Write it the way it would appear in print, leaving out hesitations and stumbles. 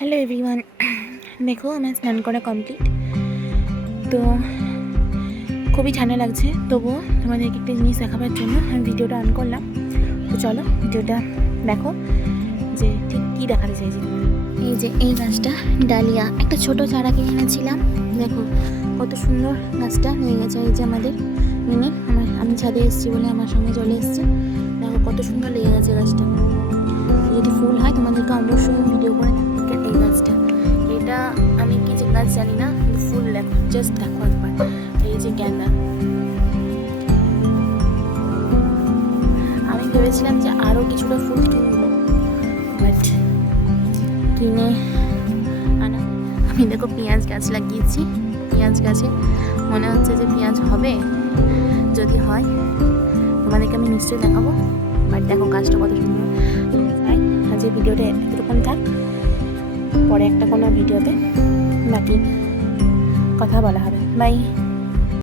Hello everyone, দেখো আমার স্নান করা কমপ্লিট। তো খুবই ঠান্ডা লাগছে, তবুও তোমাদেরকে একটা জিনিস দেখাবার জন্য আমি ভিডিওটা অন করলাম। তো চলো ভিডিওটা দেখো যে ঠিক কী দেখাতে চাইছি তোমাদের। এই যে এই গাছটা ডালিয়া, একটা ছোট চারা কিনে এনেছিলাম। দেখো কত সুন্দর গাছটা হয়ে গেছে। এই যে আমাদের আমি ছাদে এসেছি বলে আমার সঙ্গে চলে এসছে। দেখো কত সুন্দর লেগে গেছে গাছটা। যদি ফুল হয় তোমাদেরকে অবশ্যই ভিডিও করে এই গাছটা, এটা আমি কি যে গাছ জানি না, কিন্তু ফুল দেখো, জাস্ট দেখো একবার। এই যে গেঁদা, আমি ভেবেছিলাম যে আরও কিছুটা ফুল কিনবো, বাট কিনে আনা। আমি দেখো পেঁয়াজ গাছ লাগিয়েছি, পেঁয়াজ গাছে মনে হচ্ছে যে পেঁয়াজ হবে। যদি হয় তোমাদেরকে আমি নিশ্চয়ই দেখাবো। বাট দেখো গাছটা কত সুন্দর। তাই আজ এই ভিডিওটা এতটুকুন থাক, পরে একটা কোনো ভিডিওতে বাকি কথা বলা হবে। বাই।